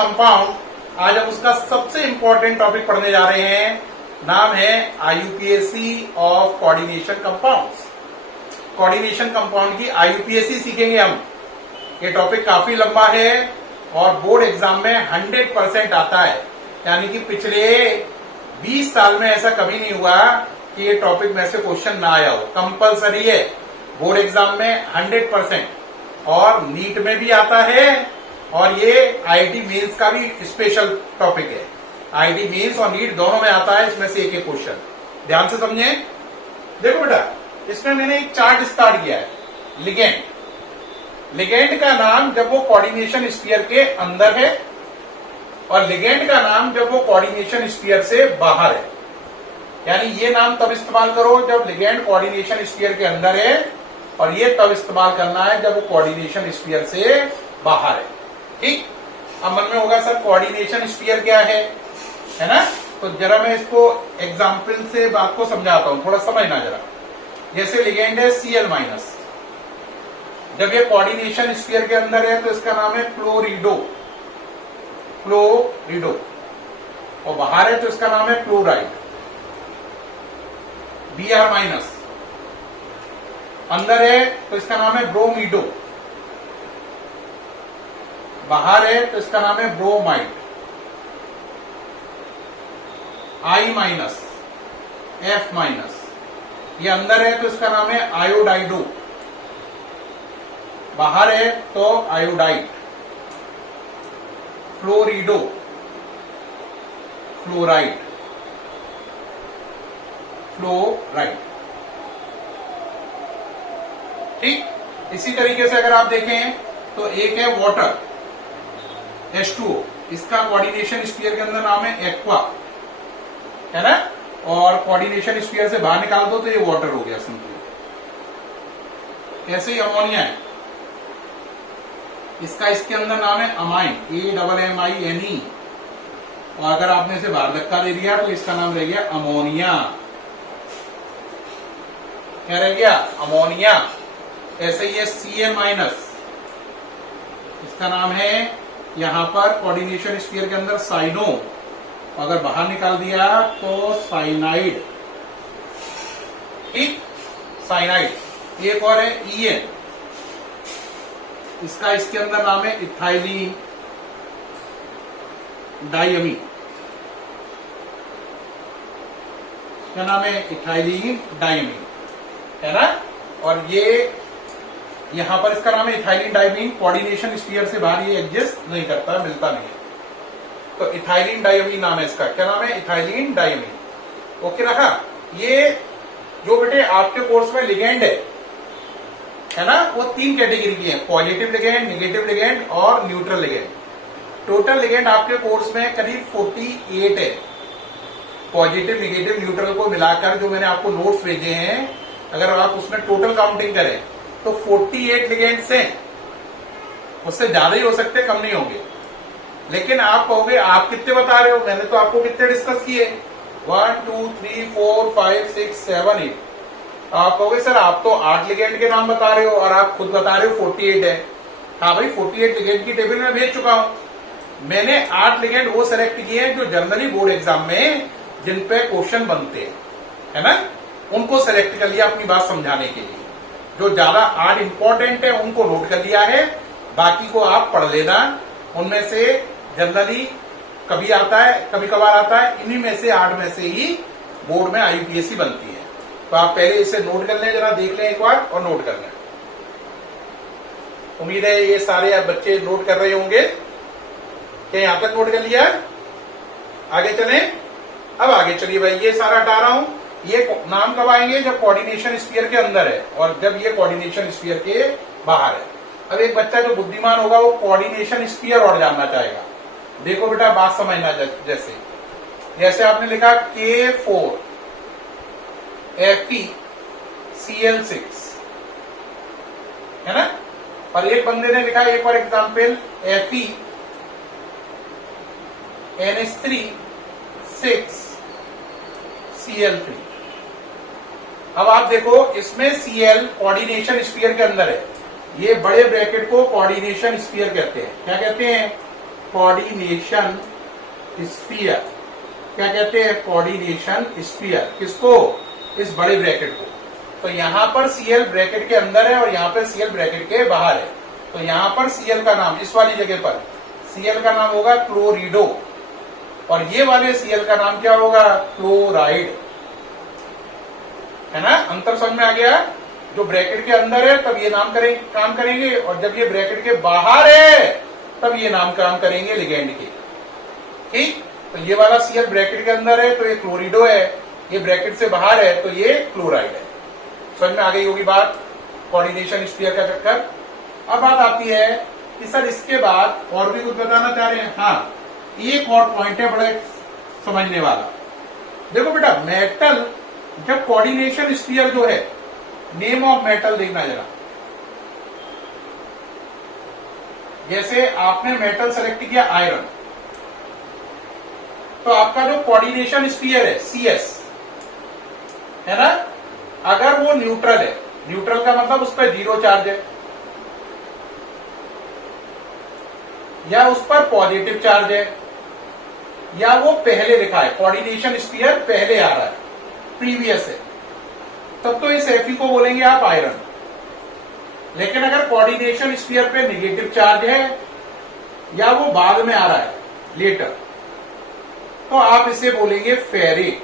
Compound, आज हम उसका सबसे इंपॉर्टेंट टॉपिक पढ़ने जा रहे हैं। नाम है IUPAC of coordination compounds. Coordination compound की आईयूपीएसी सीखेंगे हम। ये टॉपिक काफी लंबा है और बोर्ड एग्जाम में 100% आता है, यानी कि पिछले 20 साल में ऐसा कभी नहीं हुआ कि ये टॉपिक में से क्वेश्चन ना आया हो। कंपलसरी है बोर्ड एग्जाम में 100%, और नीट में भी आता है, और ये आईआईटी मेंस का भी स्पेशल टॉपिक है। आईआईटी मेंस और नीट दोनों में आता है, इसमें से एक एक क्वेश्चन। ध्यान से समझे। देखो बेटा, इसमें मैंने एक चार्ट स्टार्ट किया है। लिगेंड, लिगेंड का नाम जब वो कोऑर्डिनेशन स्फीयर के अंदर है, और लिगेंड का नाम जब वो कोऑर्डिनेशन स्फीयर से बाहर है। यानी ये नाम तब इस्तेमाल करो जब लिगेंड कोऑर्डिनेशन स्फीयर के अंदर है, और ये तब इस्तेमाल करना है जब वो कोऑर्डिनेशन स्फीयर से बाहर है। ठीक। अब मन में होगा सर कोऑर्डिनेशन स्फीयर क्या है ना? तो जरा मैं इसको एग्जाम्पल से बात को समझाता हूं, थोड़ा समझना जरा। जैसे लिगेंड है Cl-, जब ये कोऑर्डिनेशन स्फीयर के अंदर है तो इसका नाम है क्लोरिडो, क्लोरिडो, और बाहर है तो इसका नाम है क्लोराइड, Br-। अंदर है तो इसका नाम है ब्रोमीडो, बाहर है तो इसका नाम है ब्रोमाइड, I-, F-। ये अंदर है तो इसका नाम है आयोडाइडो, बाहर है तो आयोडाइड, फ्लोरिडो, फ्लोराइड, फ्लोराइड। ठीक। इसी तरीके से अगर आप देखें तो एक है वाटर, H2O, इसका कोऑर्डिनेशन स्फीयर के अंदर नाम है एक्वा, है ना? और कोऑर्डिनेशन स्फीयर से बाहर निकाल दो तो ये वाटर हो गया सिंपली। ऐसे ही अमोनिया है, इसका इसके अंदर नाम है अमाइन, AMMINE, और अगर आपने इसे बाहर धक्का दे दिया तो इसका नाम रह गया अमोनिया। क्या रह गया? अमोनिया। ऐसे ही है Cl-, इसका नाम है यहां पर कोऑर्डिनेशन स्फीयर के अंदर साइनो, अगर बाहर निकाल दिया तो साइनाइड। ठीक, साइनाइड। एक और है En, इसका इसके अंदर नाम है इथाइलिन डायमीन, क्या नाम है? इथाइलिन डायमीन, है ना? और ये यहां पर इसका नाम है इथाइलिन डायमीन। कोऑर्डिनेशन स्फीयर से बाहर ये एडजस्ट नहीं करता, मिलता नहीं है, तो इथाइलिन डायमीन नाम है इसका। क्या नाम है? Ethylene diamine. ओके रखा। ये जो बेटे आपके कोर्स में लिगेंड है ना, वो 3 कैटेगरी की है, पॉजिटिव लिगेंड, नेगेटिव लिगेंड और न्यूट्रल लिगेंड। टोटल लिगेंड आपके कोर्स में करीब 48 है, पॉजिटिव, नेगेटिव, न्यूट्रल को मिलाकर जो मैंने आपको नोट्स भेजे हैं, अगर आप उसमें टोटल काउंटिंग करें तो 48 लिगेंड्स हैं। उससे ज्यादा ही हो सकते, कम नहीं होंगे। लेकिन आप कहोगे आप कितने बता रहे हो, मैंने तो आपको कितने डिस्कस किए, 1 2 3 4 5 6 7 8। आप कहोगे सर आप तो 8 लिगेंड के नाम बता रहे हो और आप खुद बता रहे हो 48 है। हाँ भाई, 48 लिगेंड की टेबल में भेज चुका हूं। मैंने 8 लिगेंड वो सेलेक्ट किए हैं जो जनरली बोर्ड एग्जाम में जिन पे क्वेश्चन बनते हैं, है ना, उनको सेलेक्ट कर लिया अपनी बात समझाने के लिए। जो ज्यादा 8 इंपॉर्टेंट है उनको नोट कर लिया है, बाकी को आप पढ़ लेना। उनमें से जनरली कभी आता है, कभी कभार आता है, इन्हीं में से 8 में से ही बोर्ड में आईयूपीएसी बनती है। तो आप पहले इसे नोट कर लें, जरा देख लें एक बार और नोट कर लें। उम्मीद है ये सारे आप बच्चे नोट कर रहे होंगे। क्या यहां तक नोट कर लिया? आगे चलें। अब आगे चलिए भाई, ये सारा हटा रहा हूं। ये नाम कब आएंगे? जब कोऑर्डिनेशन स्फीयर के अंदर है और जब ये कोऑर्डिनेशन स्फीयर के बाहर है। अब एक बच्चा जो बुद्धिमान होगा वो कोऑर्डिनेशन स्फीयर और जानना चाहेगा। देखो बेटा, बात समझना। जैसे आपने लिखा K4 FeCl6, है ना, और एक बंदे ने लिखा एक फॉर एग्जाम्पल FeNH3 6Cl3। अब आप देखो, इसमें Cl कोऑर्डिनेशन स्फीयर के अंदर है। ये बड़े ब्रैकेट को कोऑर्डिनेशन स्फीयर कहते हैं। क्या कहते हैं? Coordination sphere. क्या कहते हैं? Coordination sphere. किसको? इस बड़े ब्रैकेट को। तो यहां पर Cl ब्रैकेट के अंदर है और यहां पर Cl ब्रैकेट के बाहर है। तो यहां पर Cl का नाम, इस वाली जगह पर Cl का नाम होगा क्लोरिडो, और ये वाले Cl का नाम क्या होगा? क्लोराइड। है ना? अंतर समझ में आ गया? जो ब्रैकेट के अंदर है तब ये नाम काम करेंगे, और जब ये ब्रैकेट के बाहर है तब ये नाम काम करेंगे लिगेंड के। ठीक? तो ये वाला Cl ब्रैकेट के अंदर है तो ये क्लोरिडो है, ये ब्रैकेट से बाहर है तो ये क्लोराइड है। समझ में आ गई होगी बात, कोऑर्डिनेशन स्फीयर का चक्कर। अब बात आती है कि सर इसके बाद और भी कुछ बताना चाह रहे हैं? हाँ, एक और पॉइंट है बड़े समझने वाला। देखो बेटा, मेटल जब कोऑर्डिनेशन स्फीयर जो है, नेम ऑफ मेटल देखना जरा। जैसे आपने मेटल सेलेक्ट किया आयरन, तो आपका जो कोऑर्डिनेशन स्फीयर है CS, है ना, अगर वो न्यूट्रल है, न्यूट्रल का मतलब उस पर 0 चार्ज है, या उस पर पॉजिटिव चार्ज है, या वो पहले लिखा है, कोऑर्डिनेशन स्फीयर पहले आ रहा है, प्रीवियस है, तब तो इस Fe को बोलेंगे आप आयरन। लेकिन अगर कोऑर्डिनेशन स्फीयर पे नेगेटिव चार्ज है या वो बाद में आ रहा है, लेटर, तो आप इसे बोलेंगे फेरिक।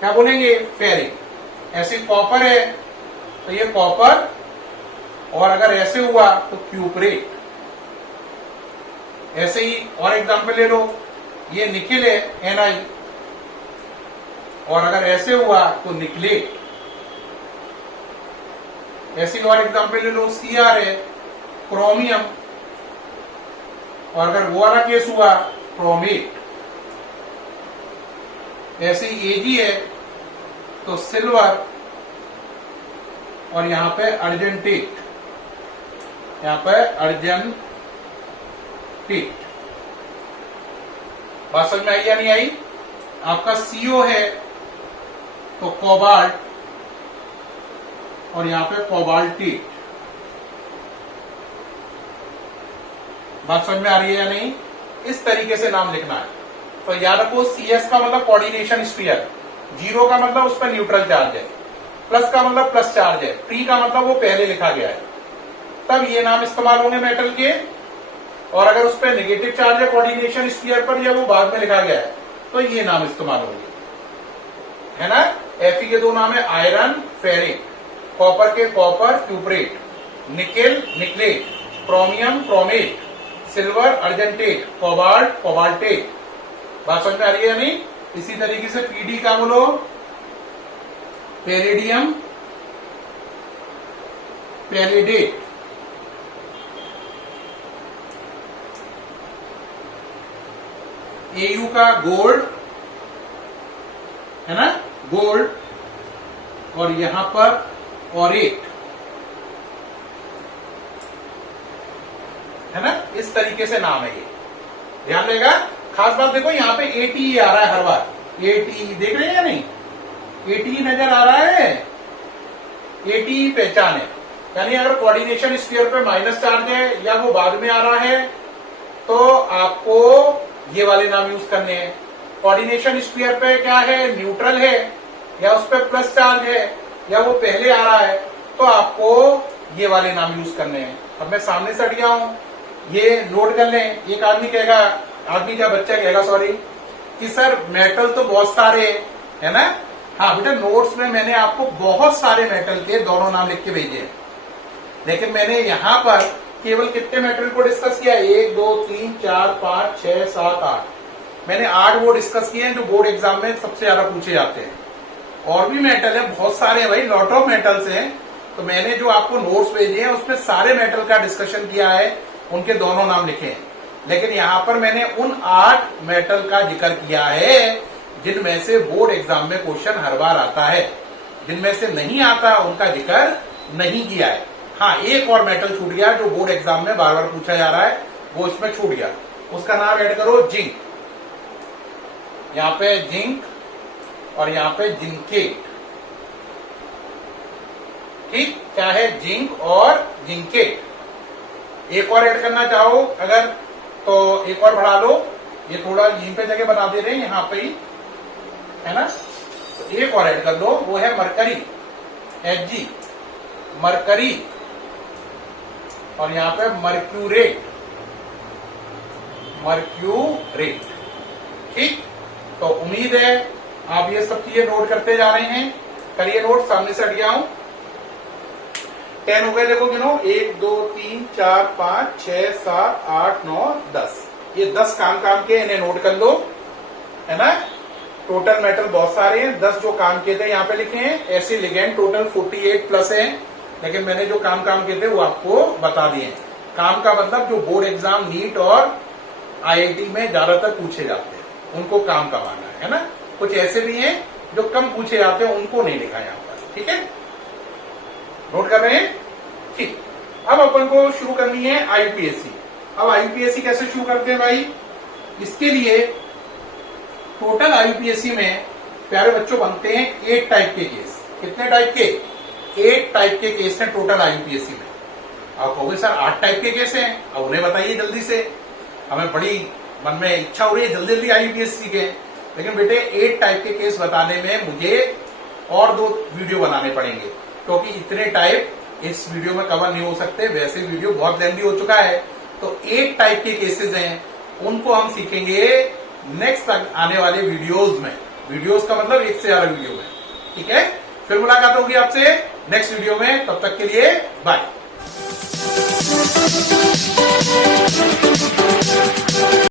क्या बोलेंगे? फेरिक। ऐसे कॉपर है तो ये कॉपर, और अगर ऐसे हुआ तो क्यूपरेट। ऐसे ही और एग्जांपल ले लो, ये निकिल है Ni, और अगर ऐसे हुआ तो निकलेट। ऐसे ही और एग्जांपल ले लो, Cr है क्रोमियम, और अगर वो वाला केस हुआ क्रोमेट। ऐसे ही Ag है तो सिल्वर, और यहां पे अर्जेंटेट, यहां पे अर्जेंटेट। बात समझ में आई या नहीं आई? आपका CO है तो कोबाल्ट, और यहां पे कोबाल्टेट। बात समझ में आ रही है या नहीं? इस तरीके से नाम लिखना है। तो याद रखो, CS का मतलब कोऑर्डिनेशन स्फीयर, 0 का मतलब उस पर न्यूट्रल चार्ज है, प्लस का मतलब प्लस चार्ज है, प्री का मतलब वो पहले लिखा गया है, तब ये नाम इस्तेमाल होंगे मेटल के। और अगर उस पर नेगेटिव चार्ज है कोऑर्डिनेशन स्फीयर पर, या वो बाद में लिखा गया है, तो ये नाम इस्तेमाल होंगे। है ना? Fe के दो नाम है, आयरन फेरिक, कॉपर के copper cuprate, nickel nickelate, chromium chromate, silver argentate, cobalt cobaltate. बात समझ में आ रही है या नहीं? इसी तरीके से Pd का बोलो पेरिडियम पैलिडेट। Au का गोल्ड, है ना, गोल्ड, और यहां पर ऑरेट। है ना? इस तरीके से नाम है ये, ध्यान रहेगा। खास बात देखो, यहां पे ATE आ रहा है हर बार। ATE देख रहे हैं या नहीं? ATE नजर आ रहा है, ATE पहचान है। यानी अगर कोऑर्डिनेशन स्फीयर पे माइनस चार्ज है या वो बाद में आ रहा है, तो आपको ये वाले नाम यूज करने हैं। कोऑर्डिनेशन स्फीयर पे क्या है, न्यूट्रल है, या उस पर प्लस चार्ज है, या वो पहले आ रहा है, तो आपको ये वाले नाम यूज करने हैं। अब मैं सामने से हट गया हूं, ये नोट कर लें। एक आदमी कहेगा, आदमी क्या बच्चा कहेगा सॉरी, कि सर मेटल तो बहुत सारे है ना। हाँ बेटा, नोट्स में मैंने आपको बहुत सारे मेटल के दोनों नाम लिख के भेजे हैं, लेकिन मैंने यहां पर केवल कितने मेटल को डिस्कस किया? 1 2 3 4 5 6 7 8। मैंने 8 वो डिस्कस किए हैं जो बोर्ड एग्जाम में सबसे ज्यादा पूछे जाते हैं। और भी मेटल है, बहुत सारे हैं भाई, लॉट ऑफ मेटल्स हैं। तो मैंने जो आपको नोट्स भेजे हैं उसमें सारे मेटल का डिस्कशन किया है, उनके दोनों नाम लिखे हैं। लेकिन यहां पर मैंने उन 8 मेटल का जिक्र किया है जिनमें से बोर्ड एग्जाम में क्वेश्चन हर बार आता है। जिनमें से नहीं आता उनका जिक्र नहीं किया है। हाँ, एक और मेटल छूट गया जो बोर्ड एग्जाम में बार बार पूछा जा रहा है, वो इसमें छूट गया। उसका नाम ऐड करो जिंक। यहां पे जिंक और यहां पे जिंकेट। ठीक, क्या है? जिंक और जिंकेट। एक और ऐड करना चाहो अगर, तो एक और बढ़ा लो, ये थोड़ा यहीं पे जगह बना दे रहे हैं, यहाँ पे ही है ना। तो एक और ऐड कर लो, वो है मरकरी, Hg, मरकरी, और यहां पे मर्क्यूरेट, मर्क्यूरेट। ठीक, तो उम्मीद है आप ये सब चीजें नोट करते जा रहे हैं। करिए नोट, सामने से हट गया हूं। 10 हो गए, देखो गिनो, 1 2 3 4 5 6 7 8 9 10। ये 10 काम के, इन्हें नोट कर लो, है ना। टोटल मेटल बहुत सारे हैं, 10 जो काम किए थे यहाँ पे लिखे हैं। ऐसे लिगेंड टोटल 48 प्लस है, लेकिन मैंने जो काम किए थे वो आपको बता दिए हैं। काम का मतलब जो बोर्ड एग्जाम, नीट और आईआईटी में ज्यादातर पूछे जाते हैं, उनको काम का माना है ना। कुछ ऐसे भी हैं जो कम पूछे जाते हैं, उनको नहीं लिखा यहाँ पर। ठीक है, नोट कर रहे हैं। ठीक, अब अपन को शुरू करनी है आईयूपीएससी। अब आईयूपीएससी कैसे शुरू करते हैं भाई? इसके लिए टोटल आईयूपीएससी में प्यारे बच्चों बनते हैं 8 टाइप के केस। कितने टाइप के? 8 टाइप के केस हैं टोटल आईयूपीएससी में। आप कहोगे सर 8 टाइप के केस हैं, अब उन्हें बताइए जल्दी से, हमें बड़ी मन में इच्छा हो रही है जल्दी जल्दी आईयूपीएससी सीखे। लेकिन बेटे 8 टाइप के केस बताने में मुझे और 2 वीडियो बनाने पड़ेंगे, क्योंकि इतने टाइप इस वीडियो में कवर नहीं हो सकते, वैसे वीडियो बहुत लेंथी हो चुका है। तो 8 टाइप के केसेस हैं, उनको हम सीखेंगे नेक्स्ट आने वाले वीडियोस में। वीडियोस का मतलब 1 से ज्यादा वीडियो में। ठीक है, फिर मुलाकात होगी आपसे नेक्स्ट वीडियो में, तब तक के लिए बाय।